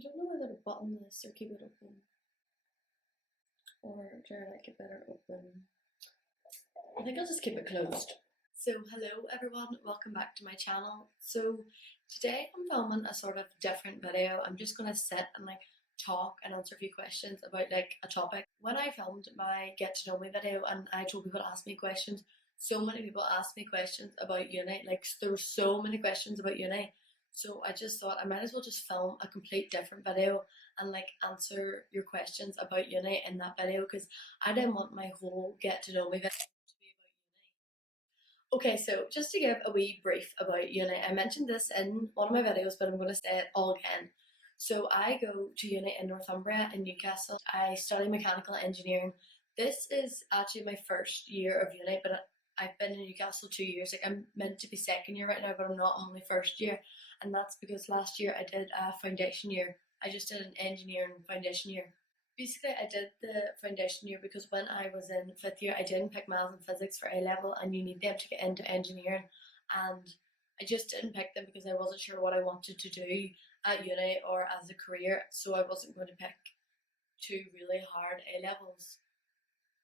I don't know whether to button this or keep it open, or do I like it better open? I think I'll just keep it closed. So hello everyone, welcome back to my channel. So today I'm filming a sort of different video. I'm just gonna sit and talk and answer a few questions about a topic. When I filmed my get to know me video and I told people to ask me questions, so many people asked me questions about uni. There were so many questions about uni. So I just thought I might as well just film a complete different video and answer your questions about uni in that video, because I didn't want my whole get to know me video to be about uni. Okay, so just to give a wee brief about uni, I mentioned this in one of my videos, but I'm going to say it all again. So I go to uni in Northumbria in Newcastle. I study mechanical engineering. This is actually my first year of uni, but I've been in Newcastle 2 years. I'm meant to be second year right now, but I'm not, I'm only first year. And that's because last year I did a foundation year. I just did an engineering foundation year. Basically, I did the foundation year because when I was in fifth year, I didn't pick maths and physics for A level, and you need them to get into engineering. And I just didn't pick them because I wasn't sure what I wanted to do at uni or as a career, so I wasn't going to pick two really hard A levels.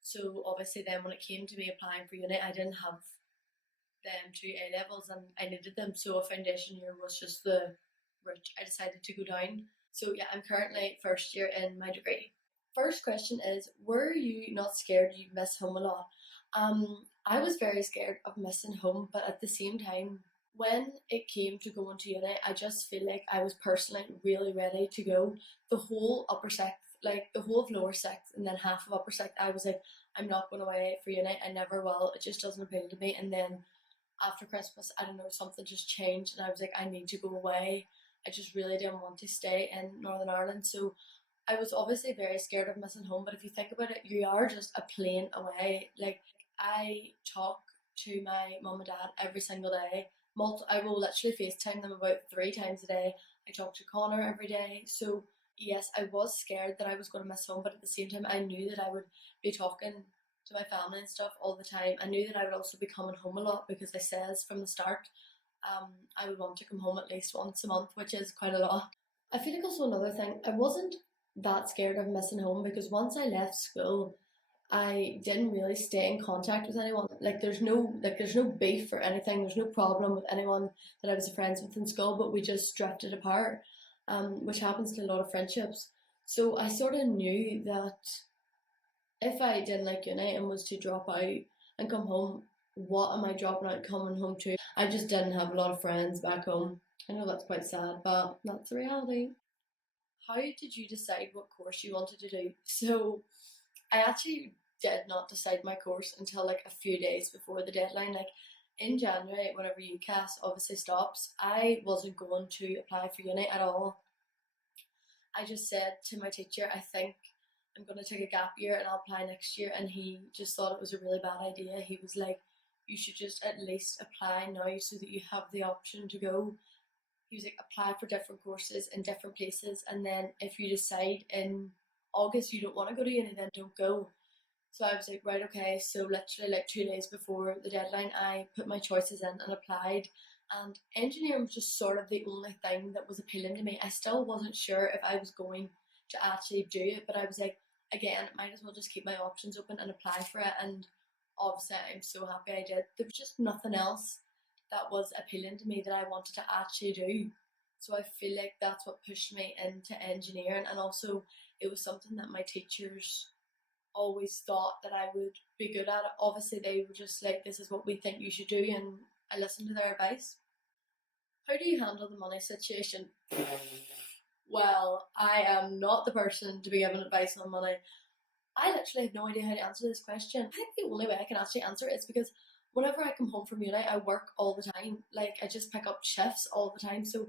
So obviously, then when it came to me applying for uni, I didn't have them two A levels and I needed them, so a foundation year was just the route I decided to go down. So yeah, I'm currently first year in my degree. First question is, were you not scared you'd miss home a lot? I was very scared of missing home, but at the same time, when it came to going to uni, I just feel like I was personally really ready to go. The whole upper sixth, the whole of lower sixth, and then half of upper sixth, I was like, I'm not going away for uni. I never will. It just doesn't appeal to me. And then after Christmas, I don't know, something just changed, and I was like, I need to go away. I just really didn't want to stay in Northern Ireland. So I was obviously very scared of missing home, but if you think about it, you are just a plane away. I talk to my mum and dad every single day. I will literally FaceTime them about 3 times a day. I talk to Connor every day. So yes, I was scared that I was going to miss home, but at the same time, I knew that I would be talking to my family and stuff all the time. I knew that I would also be coming home a lot because I says from the start, I would want to come home at least once a month, which is quite a lot. I feel like also another thing, I wasn't that scared of missing home because once I left school, I didn't really stay in contact with anyone. There's no beef or anything. There's no problem with anyone that I was friends with in school, but we just drifted apart, which happens to a lot of friendships. So I sort of knew that if I didn't like uni and was to drop out and come home, what am I dropping out coming home to? I just didn't have a lot of friends back home. I know that's quite sad, but that's the reality. How did you decide what course you wanted to do? So I actually did not decide my course until a few days before the deadline. In January, whenever UCAS obviously stops, I wasn't going to apply for uni at all. I just said to my teacher, I think I'm going to take a gap year and I'll apply next year. And he just thought it was a really bad idea. He was like, you should just at least apply now so that you have the option to go. He was like, apply for different courses in different places. And then if you decide in August you don't want to go to uni, then don't go. So I was like, right, okay. So literally 2 days before the deadline, I put my choices in and applied. And engineering was just sort of the only thing that was appealing to me. I still wasn't sure if I was going to actually do it, but I was like, again, might as well just keep my options open and apply for it. And obviously, I'm so happy I did. There was just nothing else that was appealing to me that I wanted to actually do. So I feel like that's what pushed me into engineering. And also, it was something that my teachers always thought that I would be good at it. Obviously, they were just like, this is what we think you should do, and I listened to their advice. How do you handle the money situation? Well, I am not the person to be giving advice on money. I literally have no idea how to answer this question. I think the only way I can actually answer it is because whenever I come home from uni, I work all the time. I just pick up shifts all the time. So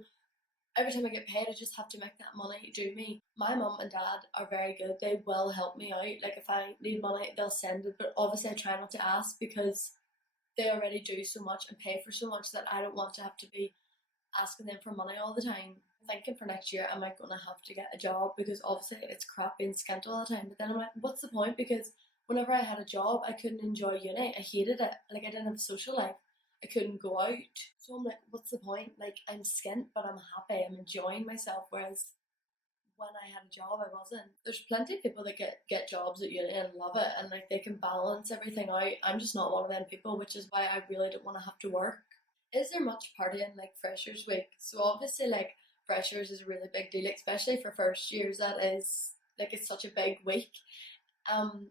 every time I get paid, I just have to make that money do me. My mum and dad are very good. They will help me out. If I need money, they'll send it. But obviously, I try not to ask because they already do so much and pay for so much that I don't want to have to be asking them for money all the time. Thinking for next year, am I going to have to get a job? Because obviously, it's crap being skint all the time. But then I'm like, what's the point? Because whenever I had a job, I couldn't enjoy uni. I hated it. I didn't have a social life. I couldn't go out. So I'm like, what's the point? I'm skint, but I'm happy. I'm enjoying myself. Whereas when I had a job, I wasn't. There's plenty of people that get jobs at uni and love it, and like they can balance everything out. I'm just not one of them people, which is why I really don't want to have to work. Is there much partying like Freshers Week? So obviously, like Freshers is a really big deal, especially for first years. That is like it's such a big week.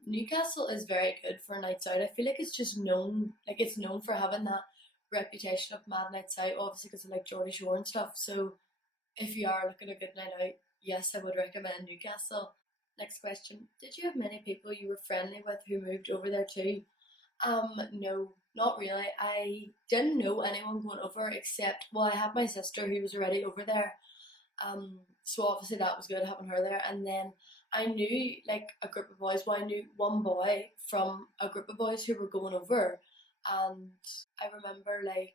Newcastle is very good for nights out. I feel like it's just known, like it's known for having that reputation of mad nights out, obviously because of like Geordie Shore and stuff. So if you are looking at a good night out, yes, I would recommend Newcastle. Next question: did you have many people you were friendly with who moved over there too? No, not really. I didn't know anyone going over except, well, I had my sister who was already over there. So obviously that was good having her there. And then I knew like a group of boys. Well, I knew one boy from a group of boys who were going over, and I remember like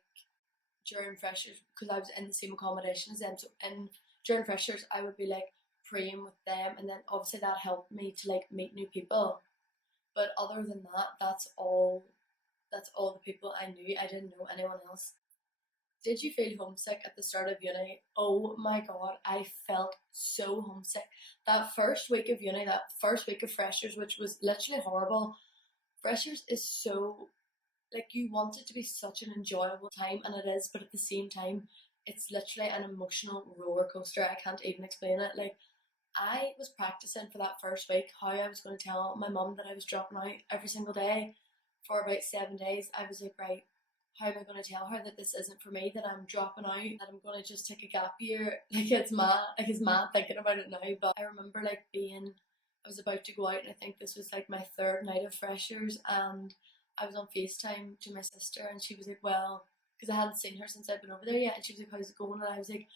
during freshers because I was in the same accommodation as them. So in during freshers, I would be like praying with them, and then obviously that helped me to like meet new people. But other than that, that's all. That's all the people I knew. I didn't know anyone else. Did you feel homesick at the start of uni? Oh my god, I felt so homesick. That first week of uni, that first week of freshers, which was literally horrible. Freshers is so, like, you want it to be such an enjoyable time, and it is, but at the same time, it's literally an emotional roller coaster. I can't even explain it. Like, I was practicing for that first week how I was going to tell my mum that I was dropping out every single day for about 7 days. I was like, right, how am I going to tell her that this isn't for me, that I'm dropping out, that I'm going to just take a gap year? Like it's mad thinking about it now. But I remember like I was about to go out, and I think this was like my third night of freshers, and I was on FaceTime to my sister, and she was like, well, because I hadn't seen her since I'd been over there yet, and she was like, how's it going? And I was like,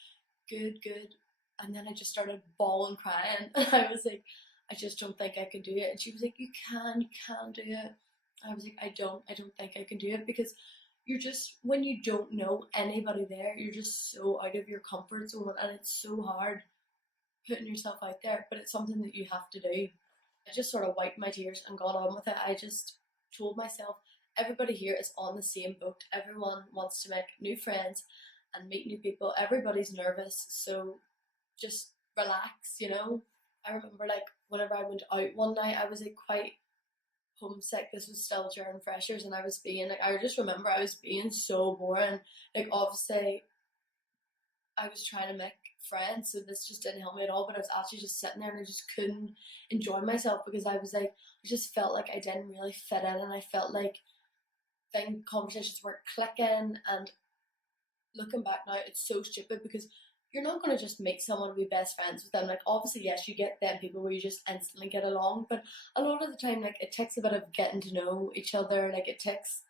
good, good. And then I just started bawling, crying, and I was like, I just don't think I can do it. And she was like, you can do it. I was like, I don't think I can do it, because you're just, when you don't know anybody there, you're just so out of your comfort zone, and it's so hard putting yourself out there, but it's something that you have to do. I just sort of wiped my tears and got on with it. I just told myself everybody here is on the same boat. Everyone wants to make new friends and meet new people. Everybody's nervous, so just relax, you know. I remember like whenever I went out one night, I was like quite homesick. This was still during freshers, and I was being like, I just remember I was being so boring. Like obviously I was trying to make friends, so this just didn't help me at all. But I was actually just sitting there, and I just couldn't enjoy myself because I was like, I just felt like I didn't really fit in, and I felt like conversations weren't clicking. And looking back now, it's so stupid because you're not going to just make someone to be best friends with them. Like, obviously, yes, you get them people where you just instantly get along, but a lot of the time, like, it takes a bit of getting to know each other. Like, it takes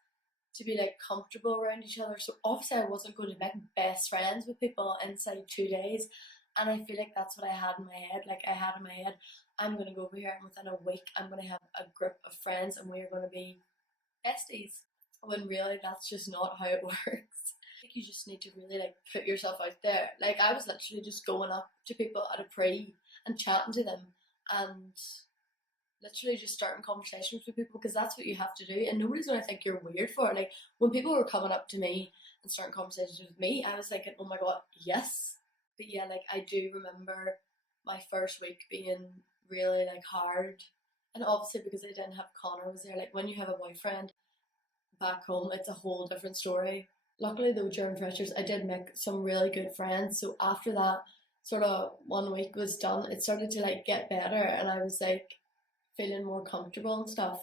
to be like comfortable around each other. So obviously, I wasn't going to make best friends with people inside 2 days, and I feel like that's what I had in my head. Like, I had in my head, I'm going to go over here, and within a week, I'm going to have a group of friends, and we're going to be besties. When really, that's just not how it works. You just need to really like put yourself out there. Like I was literally just going up to people at a pre and chatting to them, and literally just starting conversations with people, because that's what you have to do, and nobody's gonna think you're weird for it. Like when people were coming up to me and starting conversations with me, I was thinking, oh my god, yes. But yeah, like I do remember my first week being really like hard, and obviously because I didn't have Connor was there. Like when you have a boyfriend back home, it's a whole different story. Luckily though, during freshers I did make some really good friends, so after that sort of 1 week was done, it started to like get better, and I was like feeling more comfortable and stuff.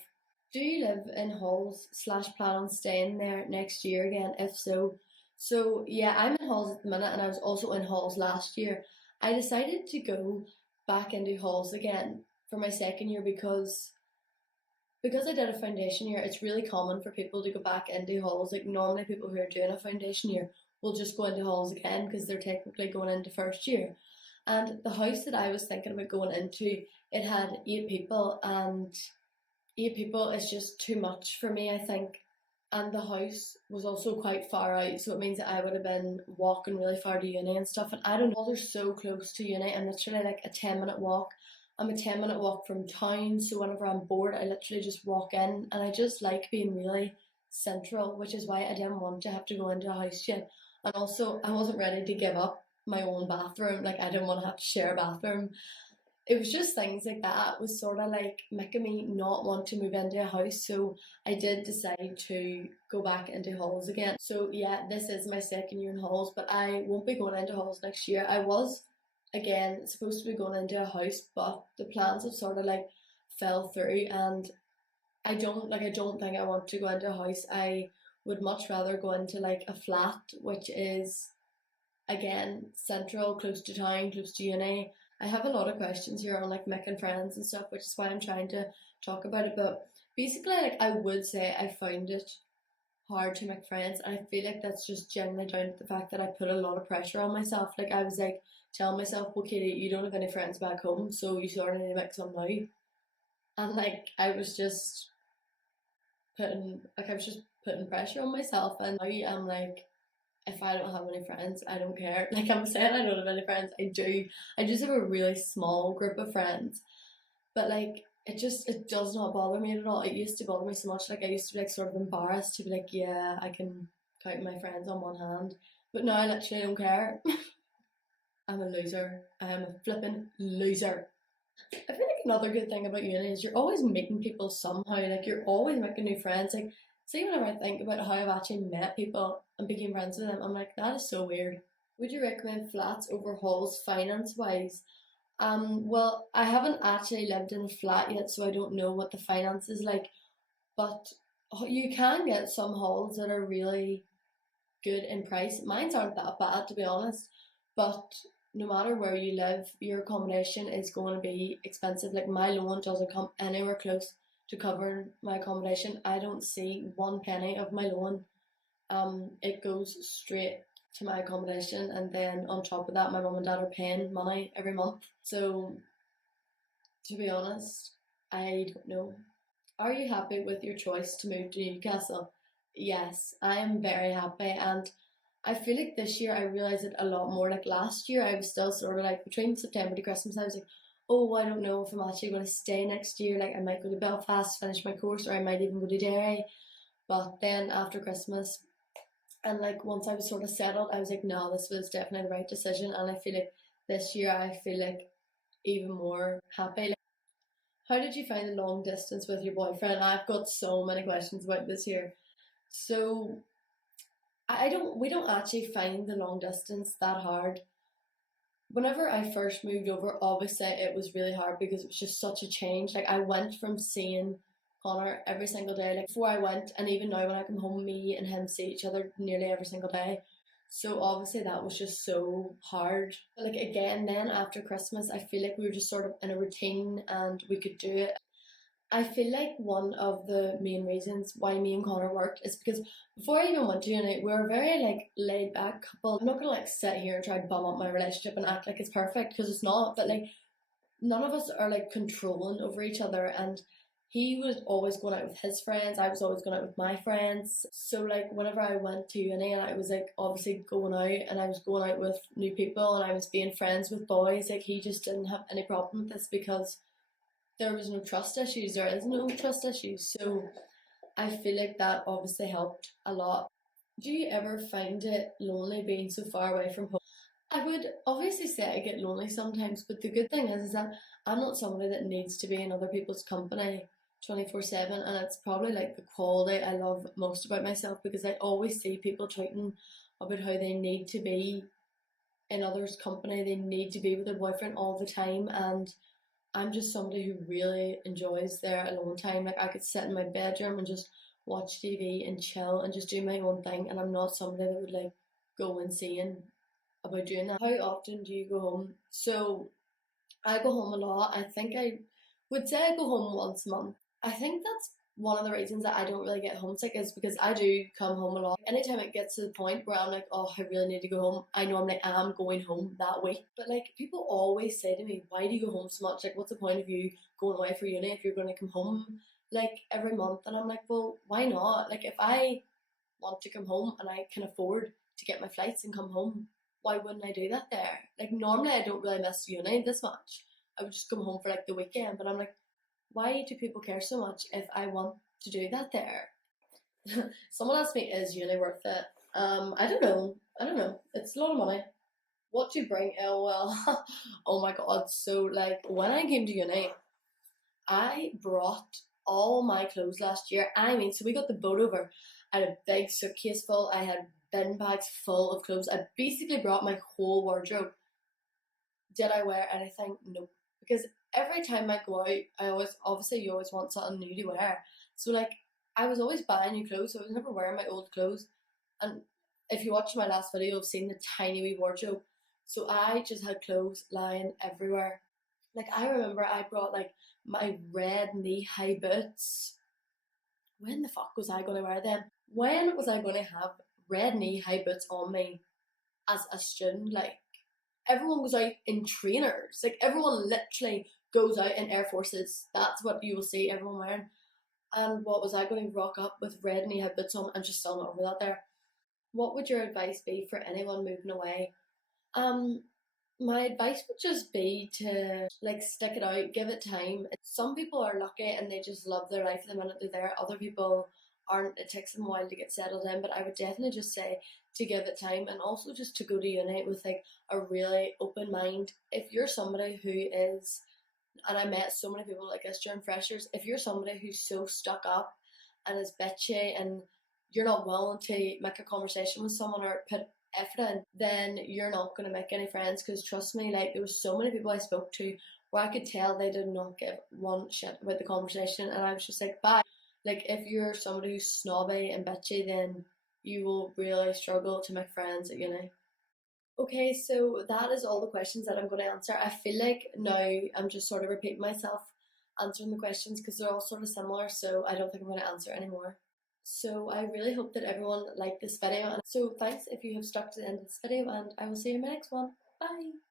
Do you live in halls slash plan on staying there next year again? If so, so yeah, I'm in halls at the minute, and I was also in halls last year. I decided to go back into halls again for my second year because I did a foundation year. It's really common for people to go back into halls. Like normally people who are doing a foundation year will just go into halls again because they're technically going into first year. And the house that I was thinking about going into, it had 8 people, and 8 people is just too much for me, I think. And the house was also quite far out, so it means that I would have been walking really far to uni and stuff. And I don't know, they're so close to uni. I'm literally like a 10-minute walk. I'm a 10-minute walk from town, so whenever I'm bored, I literally just walk in, and I just like being really central, which is why I didn't want to have to go into a house yet. And also, I wasn't ready to give up my own bathroom. Like I didn't want to have to share a bathroom. It was just things like that was sort of like making me not want to move into a house. So I did decide to go back into halls again. So yeah, this is my second year in halls, but I won't be going into halls next year. I was again supposed to be going into a house, but the plans have sort of like fell through, and I don't think I want to go into a house. I would much rather go into like a flat, which is again central, close to town, close to uni. I have a lot of questions here on like making friends and stuff, which is why I'm trying to talk about it. But basically, like I would say I found it hard to make friends, and I feel like that's just generally down to the fact that I put a lot of pressure on myself. Like I was like telling myself, well, Katie, you don't have any friends back home, so you sort of need to make some now. And like I was just putting pressure on myself, and now I'm like, if I don't have any friends, I don't care. Like I'm saying I don't have any friends, I do. I just have a really small group of friends. But like it does not bother me at all. It used to bother me so much. Like I used to be like sort of embarrassed to be like, yeah, I can count my friends on one hand. But now I literally don't care. I'm a loser. I am a flippin' loser. I feel like another good thing about uni is you're always meeting people somehow. Like you're always making new friends. Like see whenever I think about how I've actually met people and became friends with them, I'm like, that is so weird. Would you recommend flats over halls finance wise? Well, I haven't actually lived in a flat yet, so I don't know what the finance is like. But you can get some halls that are really good in price. Mine's aren't that bad to be honest, but no matter where you live, your accommodation is going to be expensive. Like my loan doesn't come anywhere close to covering my accommodation. I don't see one penny of my loan. It goes straight to my accommodation, and then on top of that, my mum and dad are paying money every month. So to be honest, I don't know. Are you happy with your choice to move to Newcastle? Yes, I am very happy, and I feel like this year I realised it a lot more. Like last year, I was still sort of like between September to Christmas, I was like, oh, I don't know if I'm actually going to stay next year. Like, I might go to Belfast, finish my course, or I might even go to Derry. But then after Christmas, and like once I was sort of settled, I was like, no, this was definitely the right decision. And I feel like this year, I feel like even more happy. Like, how did you find the long distance with your boyfriend? I've got so many questions about this here. So we don't actually find the long distance that hard. Whenever I first moved over, obviously it was really hard because it was just such a change. Like I went from seeing Connor every single day, like before I went, and even now when I come home, me and him see each other nearly every single day. So obviously that was just so hard. But like again, then after Christmas, I feel like we were just sort of in a routine and we could do it. I feel like one of the main reasons why me and Connor worked is because before I even went to uni, we were a very like laid back couple. I'm not gonna like sit here and try to bum up my relationship and act like it's perfect because it's not. But like none of us are like controlling over each other, and he was always going out with his friends. I was always going out with my friends. So like whenever I went to uni and I was like obviously going out and I was going out with new people and I was being friends with boys, like he just didn't have any problem with this because there was no trust issues. There is no trust issues. So I feel like that obviously helped a lot. Do you ever find it lonely being so far away from home? I would obviously say I get lonely sometimes, but the good thing is that I'm not somebody that needs to be in other people's company 24/7, and it's probably like the quality I love most about myself because I always see people tweeting about how they need to be in others' company, they need to be with their boyfriend all the time, and I'm just somebody who really enjoys their alone time. Like I could sit in my bedroom and just watch TV and chill and just do my own thing, and I'm not somebody that would like go insane about doing that. How often do you go home? So I go home a lot. I think I would say I go home once a month. I think that's one of the reasons that I don't really get homesick is because I do come home a lot. Anytime it gets to the point where I'm like, oh, I really need to go home, I normally am going home that week. But like people always say to me, why do you go home so much? Like, what's the point of you going away for uni if you're going to come home like every month? And I'm like, well, why not? Like, if I want to come home and I can afford to get my flights and come home, why wouldn't I do that there? Like, normally I don't really miss uni this much. I would just come home for like the weekend, but I'm like, why do people care so much if I want to do that there? Someone asked me, is uni worth it? I don't know. I don't know. It's a lot of money. What to bring? Oh well, oh my god. So like when I came to uni, I brought all my clothes last year. I mean, so we got the boat over. I had a big suitcase full. I had bin bags full of clothes. I basically brought my whole wardrobe. Did I wear anything? No. Because every time I go out, I always, obviously you always want something new to wear. So like I was always buying new clothes, so I was never wearing my old clothes. And if you watch my last video, you've seen the tiny wee wardrobe. So I just had clothes lying everywhere. Like I remember I brought like my red knee-high boots. When the fuck was I gonna wear them? When was I gonna have red knee-high boots on me as a student? Like everyone goes out in trainers. Like everyone literally goes out in Air Forces. That's what you will see everyone wearing. And what was I going to rock up with red knee high boots on? I'm just still not over that there. What would your advice be for anyone moving away? Um, my advice would just be to like stick it out, give it time. Some people are lucky and they just love their life the minute they're there. Other people aren't. It takes them a while to get settled in. But I would definitely just say to give it time and also just to go to uni with like a really open mind. If you're somebody who is, and I met so many people like this during freshers, if you're somebody who's so stuck up and is bitchy and you're not willing to make a conversation with someone or put effort in, then you're not going to make any friends. Because trust me, like there was so many people I spoke to where I could tell they did not give one shit about the conversation, and I was just like, bye. Like if you're somebody who's snobby and bitchy, then you will really struggle to make friends at uni. Okay, so that is all the questions that I'm going to answer. I feel like now I'm just sort of repeating myself answering the questions because they're all sort of similar, so I don't think I'm going to answer anymore. So I really hope that everyone liked this video. And so thanks if you have stuck to the end of this video, and I will see you in my next one. Bye!